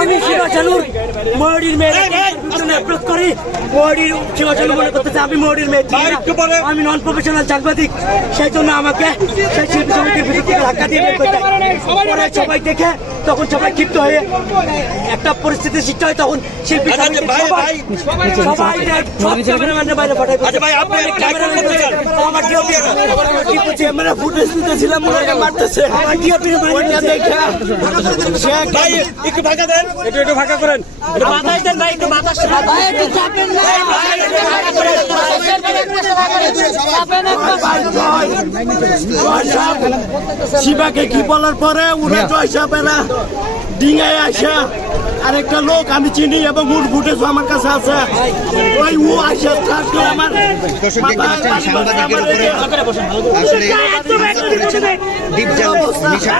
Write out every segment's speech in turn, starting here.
আমি সীমা চালুর ময়ূরীর মেয়ে অ্যাপ্রোচ করি। ময়ূরীর সীমা চালু মনে করতেছে আমি ময়ূরীর মেয়ে, আমি নন প্রফেশনাল সাংবাদিক। সেই জন্য আমাকে সেই শিল্পী সমিতির ভিতর থেকে ধাক্কা দিয়ে বের করতে পরে সবাই দেখে তখন সবাই ক্ষিপ্ত হয়ে একটা পরিস্থিতির সৃষ্টি হয়। তখন শিল্পী সমিতির সবাই ক্যামেরাম্যানের বাইরে পাঠায়। আমার ফুটেজ নিতেছিলাম, মারতেছে একটু ভাগা দেন, একটু ভাগা করেন, বাতাস দেন ভাই, একটু বাতাস শিবাকে কি বলার পরে উড়ে জয় সাহেবেরা ডিঙায় আসা আরেকটা লোক আমি চিনি এবং উঠ ফুটেছ আমার কাছে আছে। ওই ও আসা থাকলে আমার সাংবাদিকের উপরে আসলে ডিপজল নিশা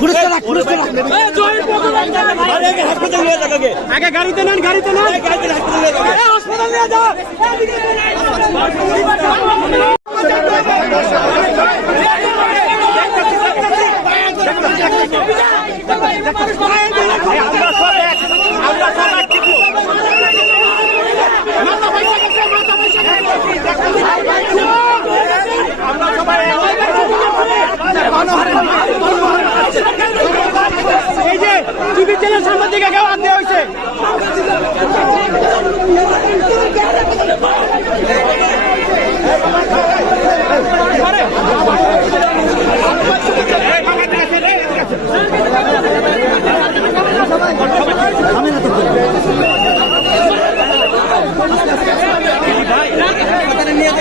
পরিষদ আগে গাড়িতে নেন, গাড়িতে নেন, হাসপাতাল নিয়ে যাও। এই যে টিভি চ্যানেল সাংবাদিক কেউ হাত দেওয়া হয়েছে। নিয়ে